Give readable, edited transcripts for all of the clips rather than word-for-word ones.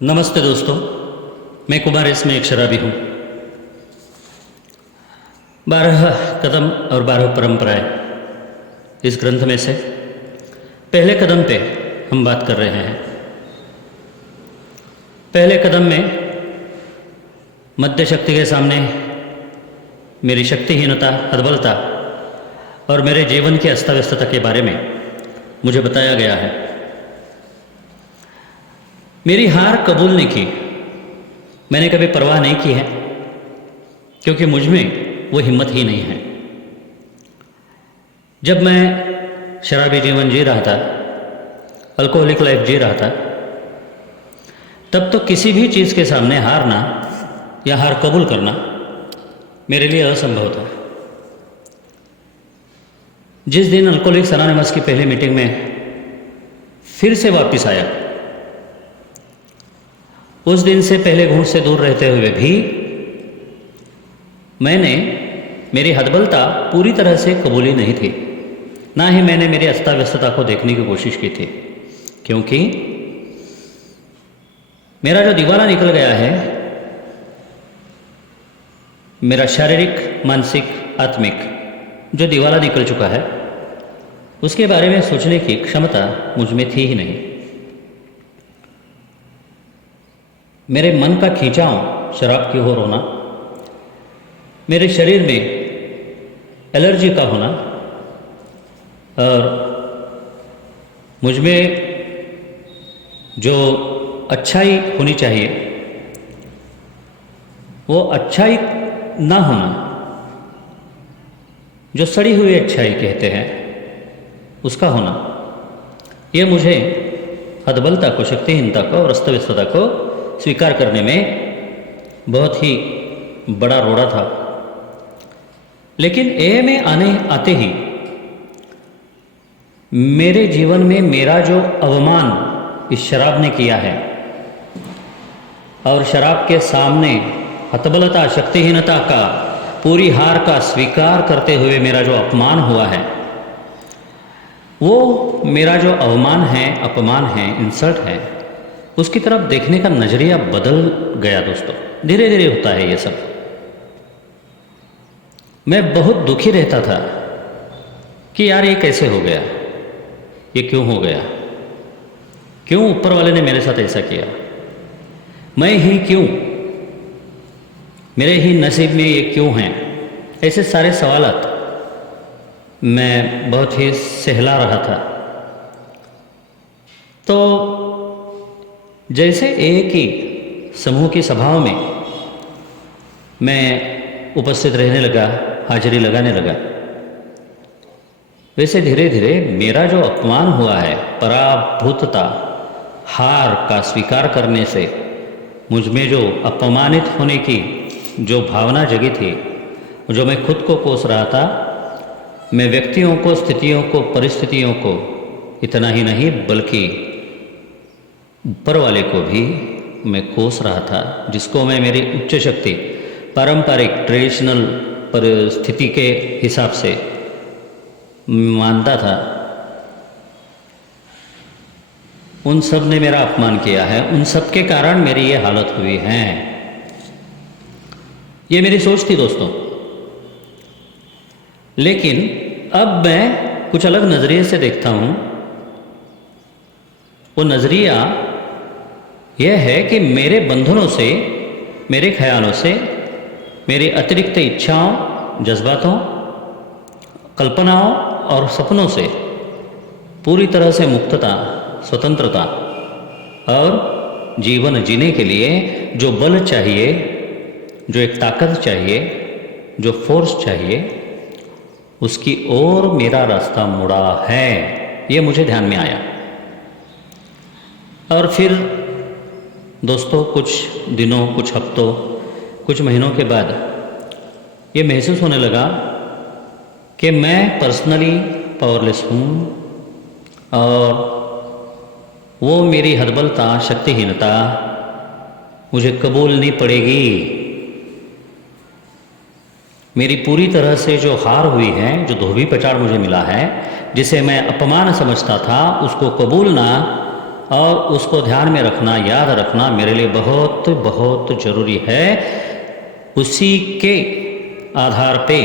नमस्ते दोस्तों, मैं कुमार इसमें एक शराबी हूँ। 12 कदम और 12 परंपराएं इस ग्रंथ में से पहले कदम पे हम बात कर रहे हैं। पहले कदम में मध्य शक्ति के सामने मेरी शक्तिहीनता, अधबलता और मेरे जीवन की अस्तव्यस्तता के बारे में मुझे बताया गया है। मेरी हार कबूलने की मैंने कभी परवाह नहीं की है, क्योंकि मुझ में वो हिम्मत ही नहीं है। जब मैं शराबी जीवन जी रहा था, अल्कोहलिक लाइफ जी रहा था, तब तो किसी भी चीज़ के सामने हारना या हार कबूल करना मेरे लिए असंभव था। जिस दिन अल्कोहलिक्स अनोनिमस की पहली मीटिंग में फिर से वापस आया, उस दिन से पहले घूंट से दूर रहते हुए भी मैंने मेरी हतबलता पूरी तरह से कबूली नहीं थी, ना ही मैंने मेरी अस्ताव्यस्तता को देखने की कोशिश की थी, क्योंकि मेरा जो दीवाना निकल गया है, मेरा शारीरिक, मानसिक, आत्मिक जो दीवाला निकल चुका है, उसके बारे में सोचने की क्षमता मुझ में थी ही नहीं। मेरे मन का खींचाव शराब की ओर होना, मेरे शरीर में एलर्जी का होना और मुझ में जो अच्छाई होनी चाहिए वो अच्छाई ना होना, जो सड़ी हुई अच्छाई कहते हैं, उसका होना, ये मुझे हतबलता को, शक्तिहीनता को और अस्तव्यस्तता को स्वीकार करने में बहुत ही बड़ा रोड़ा था। लेकिन ए में आते ही मेरे जीवन में मेरा जो अवमान इस शराब ने किया है और शराब के सामने हतबलता, शक्तिहीनता का, पूरी हार का स्वीकार करते हुए मेरा जो अपमान हुआ है, वो मेरा जो अवमान है, अपमान है, इंसल्ट है, उसकी तरफ देखने का नजरिया बदल गया दोस्तों। धीरे धीरे होता है ये सब। मैं बहुत दुखी रहता था कि यार ये कैसे हो गया, ये क्यों हो गया, क्यों ऊपर वाले ने मेरे साथ ऐसा किया, मैं ही क्यों, मेरे ही नसीब में ये क्यों हैं, ऐसे सारे सवालात मैं बहुत ही सहला रहा था। तो जैसे एक ही समूह की सभाओं में मैं उपस्थित रहने लगा, हाजिरी लगाने लगा, वैसे धीरे धीरे मेरा जो अपमान हुआ है, पराभूतता, हार का स्वीकार करने से मुझ में जो अपमानित होने की जो भावना जगी थी, जो मैं खुद को कोस रहा था, मैं व्यक्तियों को, स्थितियों को, परिस्थितियों को इतना ही नहीं बल्कि ऊपर वाले को भी मैं कोस रहा था, जिसको मैं मेरी उच्च शक्ति, पारंपरिक, ट्रेडिशनल परिस्थिति के हिसाब से मानता था। उन सब ने मेरा अपमान किया है, उन सब के कारण मेरी ये हालत हुई है। ये मेरी सोच थी दोस्तों। लेकिन अब मैं कुछ अलग नज़रिए से देखता हूँ। वो नज़रिया यह है कि मेरे बंधनों से, मेरे ख्यालों से, मेरी अतिरिक्त इच्छाओं, जज्बातों, कल्पनाओं और सपनों से पूरी तरह से मुक्तता, स्वतंत्रता और जीवन जीने के लिए जो बल चाहिए, जो एक ताकत चाहिए, जो फोर्स चाहिए, उसकी ओर मेरा रास्ता मुड़ा है। ये मुझे ध्यान में आया। और फिर दोस्तों कुछ दिनों, कुछ हफ्तों, कुछ महीनों के बाद ये महसूस होने लगा कि मैं पर्सनली पावरलेस हूँ और वो मेरी हतबलता, शक्तिहीनता मुझे कबूलनी पड़ेगी। मेरी पूरी तरह से जो हार हुई है, जो धोबी पछाड़ मुझे मिला है, जिसे मैं अपमान समझता था, उसको कबूलना और उसको ध्यान में रखना, याद रखना मेरे लिए बहुत बहुत ज़रूरी है। उसी के आधार पे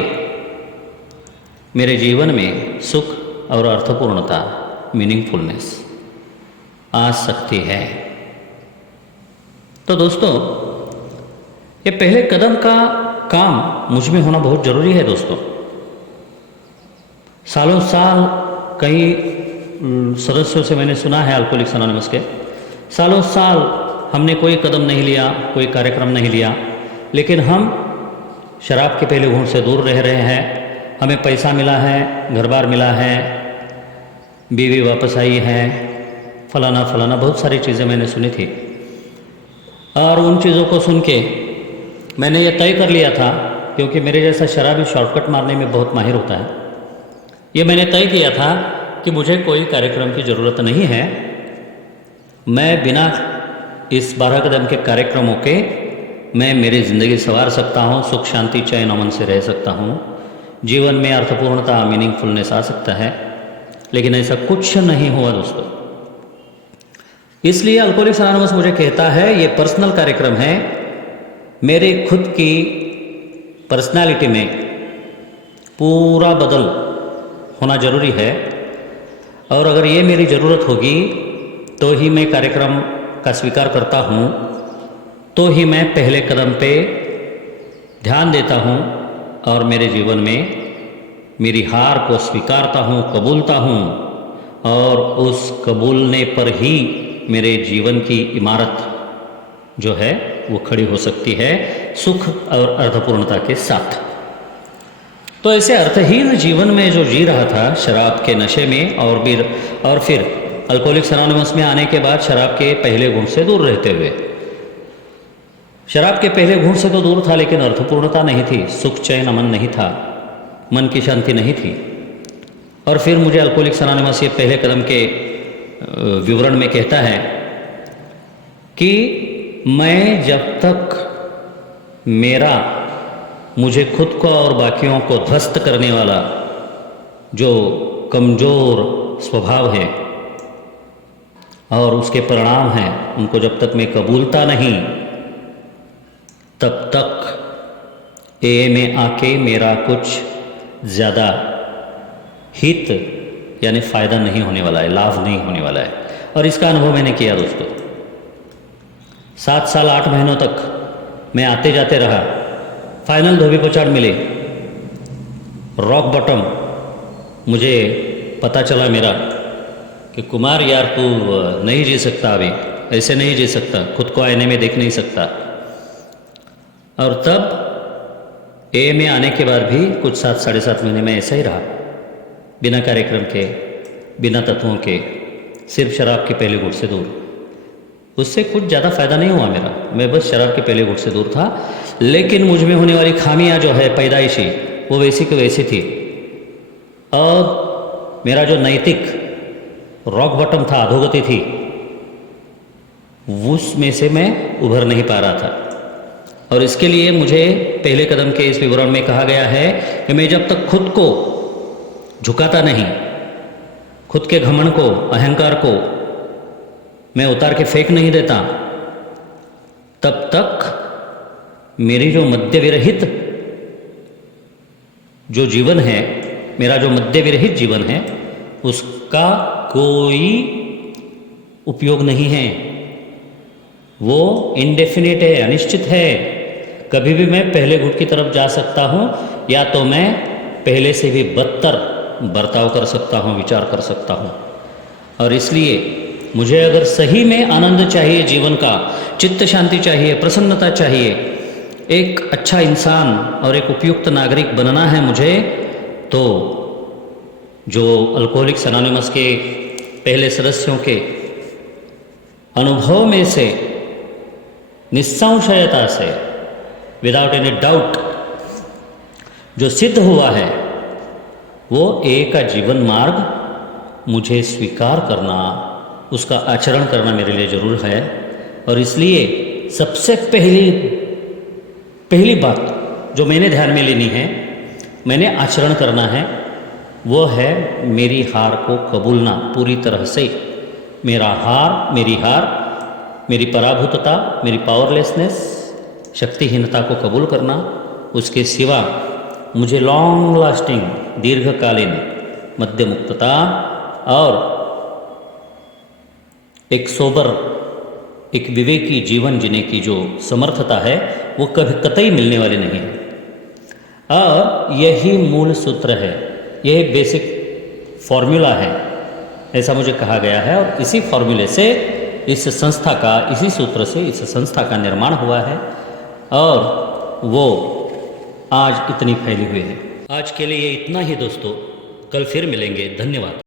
मेरे जीवन में सुख और अर्थपूर्णता, मीनिंगफुलनेस आ सकती है। तो दोस्तों, ये पहले कदम का काम मुझ में होना बहुत ज़रूरी है दोस्तों। सालों साल कई सदस्यों से मैंने सुना है, अल्कोहलिक्स एनोनिमस के, सालों साल हमने कोई कदम नहीं लिया, कोई कार्यक्रम नहीं लिया, लेकिन हम शराब के पहले घूंट से दूर रह रहे हैं। हमें पैसा मिला है, घर बार मिला है, बीवी वापस आई है, फलाना फलाना बहुत सारी चीज़ें मैंने सुनी थी। और उन चीज़ों को सुन के मैंने ये तय कर लिया था, क्योंकि मेरे जैसा शराबी शॉर्टकट मारने में बहुत माहिर होता है, ये मैंने तय किया था कि मुझे कोई कार्यक्रम की ज़रूरत नहीं है। मैं बिना इस 12 कदम के कार्यक्रमों के मैं मेरी ज़िंदगी संवार सकता हूँ, सुख शांति चैन अमन से रह सकता हूँ, जीवन में अर्थपूर्णता मीनिंगफुलनेस आ सकता है। लेकिन ऐसा कुछ नहीं हुआ दोस्तों। इसलिए अल्कोहलिक्स एनोनिमस मुझे कहता है ये पर्सनल कार्यक्रम है, मेरे खुद की पर्सनालिटी में पूरा बदल होना ज़रूरी है। और अगर ये मेरी ज़रूरत होगी तो ही मैं कार्यक्रम का स्वीकार करता हूँ, तो ही मैं पहले कदम पे ध्यान देता हूँ और मेरे जीवन में मेरी हार को स्वीकारता हूँ, कबूलता हूँ, और उस कबूलने पर ही मेरे जीवन की इमारत जो है वो खड़ी हो सकती है, सुख और अर्थपूर्णता के साथ। तो ऐसे अर्थहीन जीवन में जो जी रहा था शराब के नशे में, और फिर अल्कोहलिक्स एनोनिमस में आने के बाद शराब के पहले घूंट से दूर रहते हुए, शराब के पहले घूंट से तो दूर था लेकिन अर्थपूर्णता नहीं थी, सुख चैन अमन नहीं था, मन की शांति नहीं थी। और फिर मुझे अल्कोहलिक्स एनोनिमस ये पहले कदम के विवरण में कहता है कि मैं जब तक मुझे खुद को और बाकियों को ध्वस्त करने वाला जो कमज़ोर स्वभाव है और उसके परिणाम हैं, उनको जब तक मैं कबूलता नहीं, तब तक ए में आके मेरा कुछ ज़्यादा हित यानी फ़ायदा नहीं होने वाला है, लाभ नहीं होने वाला है। और इसका अनुभव मैंने किया दोस्तों। 7 साल 8 महीनों तक मैं आते जाते रहा, फाइनल धोबी पछाड़ मिले, रॉक बॉटम मुझे पता चला मेरा कि कुमार यार तू नहीं जी सकता, अभी ऐसे नहीं जी सकता, खुद को आईने में देख नहीं सकता। और तब ए में आने के बाद भी कुछ 7 साढ़े 7 महीने में ऐसा ही रहा, बिना कार्यक्रम के, बिना तत्वों के, सिर्फ शराब के पहले घूंट से दूर। उससे कुछ ज़्यादा फ़ायदा नहीं हुआ मेरा, मैं बस शराब के पहले घूंट से दूर था। लेकिन मुझ में होने वाली खामियां जो है पैदाइशी, वो वैसी की वैसी थी। और मेरा जो नैतिक रॉक बॉटम था, अधोगति थी, उसमें से मैं उभर नहीं पा रहा था। और इसके लिए मुझे पहले कदम के इस विवरण में कहा गया है कि मैं जब तक खुद को झुकाता नहीं, खुद के घमंड को, अहंकार को मैं उतार के फेंक नहीं देता, तब तक मेरी जो मद्य विरहित जो जीवन है, मेरा जो मद्य विरहित जीवन है, उसका कोई उपयोग नहीं है। वो इनडेफिनिट है, अनिश्चित है। कभी भी मैं पहले घुट की तरफ जा सकता हूँ, या तो मैं पहले से भी बदतर बर्ताव कर सकता हूँ, विचार कर सकता हूँ। और इसलिए मुझे अगर सही में आनंद चाहिए, जीवन का चित्त शांति चाहिए, प्रसन्नता चाहिए, एक अच्छा इंसान और एक उपयुक्त नागरिक बनना है मुझे, तो जो अल्कोहलिक्स एनोनिमस के पहले सदस्यों के अनुभव में से निस्संशयता से, विदाउट एनी डाउट, जो सिद्ध हुआ है, वो एक का जीवन मार्ग मुझे स्वीकार करना, उसका आचरण करना मेरे लिए जरूर है। और इसलिए सबसे पहली बात जो मैंने ध्यान में लेनी है, मैंने आचरण करना है, वो है मेरी हार को कबूलना पूरी तरह से। मेरा हार, मेरी पराभूतता, मेरी पावरलेसनेस, शक्तिहीनता को कबूल करना, उसके सिवा मुझे लॉन्ग लास्टिंग, दीर्घकालीन मद्य मुक्तता और एक सोबर, एक विवेकी जीवन जीने की जो समर्थता है वो कभी कतई मिलने वाली नहीं है। और यही मूल सूत्र है, यही बेसिक फॉर्मूला है, ऐसा मुझे कहा गया है। और इसी फॉर्मूले से इस संस्था का, इसी सूत्र से इस संस्था का निर्माण हुआ है और वो आज इतनी फैली हुई है। आज के लिए इतना ही दोस्तों, कल फिर मिलेंगे। धन्यवाद।